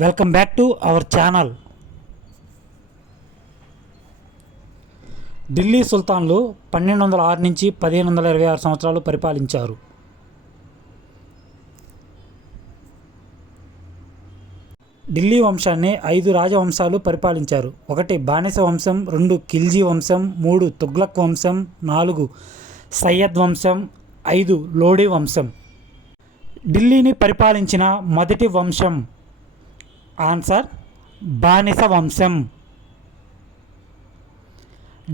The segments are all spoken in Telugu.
Welcome back to our channel. Delhi సుల్తాన్లు పన్నెండు వందల ఆరు నుంచి పదిహేను వందల ఇరవై ఆరు సంవత్సరాలు పరిపాలించారు. ఢిల్లీ వంశాన్ని ఐదు రాజవంశాలు పరిపాలించారు. ఒకటి బానిస వంశం రెండు ఖిల్జీ వంశం మూడు తుగ్లక్ వంశం నాలుగు సయ్యద్ వంశం ఐదు లోడీ వంశం. ఢిల్లీని పరిపాలించిన మొదటి వంశం ఆన్సర్ బానిస వంశం.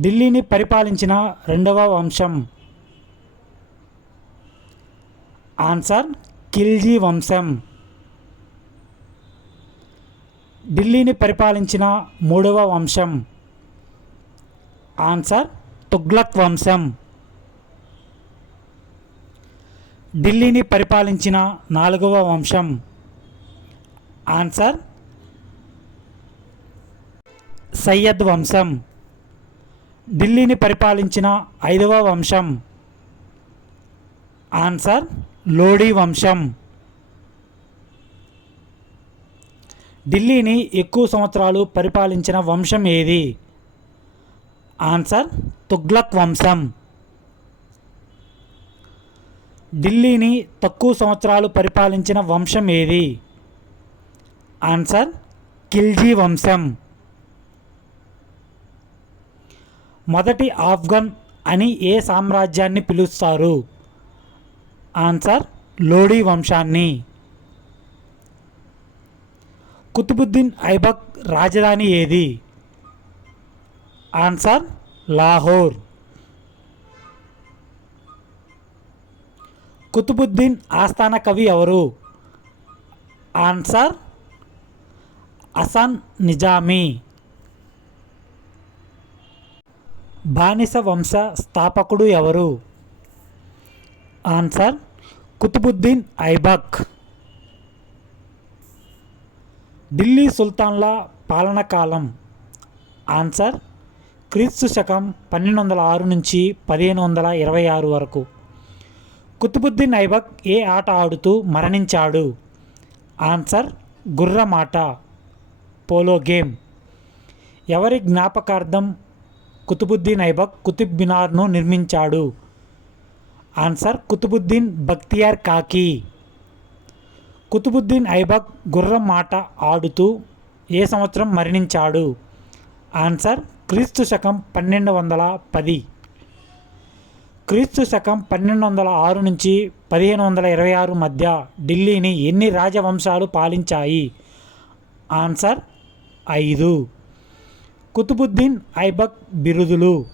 ఢిల్లీని పరిపాలించిన రెండవ వంశం. ఆన్సర్ ఖిల్జీ వంశం. ఢిల్లీని పరిపాలించిన మూడవ వంశం. ఆన్సర్ తుగ్లక్ వంశం. ఢిల్లీని పరిపాలించిన నాలుగవ వంశం. ఆన్సర్ సయ్యద్ వంశం. ఢిల్లీని పరిపాలించిన ఐదవ వంశం. ఆన్సర్ లోడీ వంశం. ఢిల్లీని ఎక్కువ సంవత్సరాలు పరిపాలించిన వంశం ఏది? ఆన్సర్ తుగ్లక్ వంశం. ఢిల్లీని తక్కువ సంవత్సరాలు పరిపాలించిన వంశం ఏది? ఆన్సర్ ఖిల్జీ వంశం. మొదటి ఆఫ్ఘన్ అని ఏ సామ్రాజ్యాన్ని పిలుస్తారు? ఆన్సర్ లోడీ వంశాన్ని. కుతుబుద్దీన్ ఐబక్ రాజధాని ఏది? ఆన్సర్ లాహోర్. కుతుబుద్దీన్ ఆస్థాన కవి ఎవరు? ఆన్సర్ అసన్ నిజామీ. బానిస వంశ స్థాపకుడు ఎవరు? ఆన్సర్ కుతుబుద్దీన్ ఐబక్. ఢిల్లీ సుల్తాన్ల పాలన కాలం. ఆన్సర్ క్రీస్తు శకం పన్నెండు వందల ఆరు నుంచి పదిహేను వందల ఇరవై ఆరు వరకు. కుతుబుద్దీన్ ఐబక్ ఏ ఆట ఆడుతూ మరణించాడు? ఆన్సర్ గుర్రమాట పోలో గేమ్. ఎవరి జ్ఞాపకార్థం కుతుబుద్దీన్ ఐబక్ కుతుబ్ మినార్ను నిర్మించాడు. ఆన్సర్ కుతుబుద్దీన్ బక్తియార్ కాకి. కుతుబుద్దీన్ ఐబక్ గుర్రం మాట ఆడుతూ ఏ సంవత్సరం మరణించాడు? ఆన్సర్ క్రీస్తు శకం పన్నెండు వందల పది. క్రీస్తు శకం పన్నెండు వందల ఆరు నుంచి పదిహేను వందల ఇరవై ఆరు మధ్య ఢిల్లీని ఎన్ని రాజవంశాలు పాలించాయి? ఆన్సర్ ఐదు. కుతుబుద్దీన్ ఐబక్ బిరుదులు.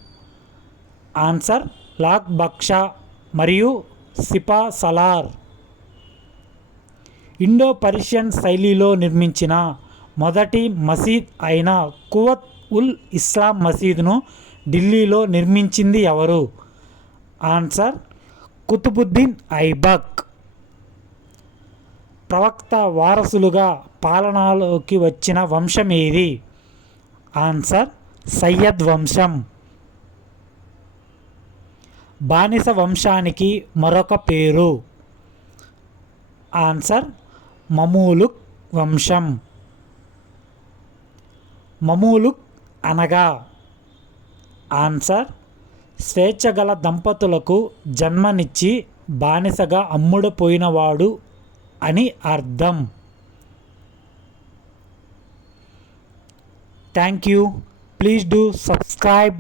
ఆన్సర్ లాక్ బక్షా మరియు సిపా సలార్. ఇండో పర్షియన్ శైలిలో నిర్మించిన మొదటి మసీద్ అయిన కువత్ ఉల్ ఇస్లాం మసీదును ఢిల్లీలో నిర్మించింది ఎవరు? ఆన్సర్ కుతుబుద్దీన్ ఐబక్. ప్రవక్త వారసులుగా పాలనలోకి వచ్చిన వంశం ఏది? ఆన్సర్ సయ్యద్ వంశం. బానిస వంశానికి మరొక పేరు. ఆన్సర్ మమూలుక్ వంశం. మమూలుక్ అనగా. ఆన్సర్ స్వేచ్ఛగల దంపతులకు జన్మనిచ్చి బానిసగా అమ్ముడుపోయినవాడు అని అర్థం. Thank you. Please do subscribe.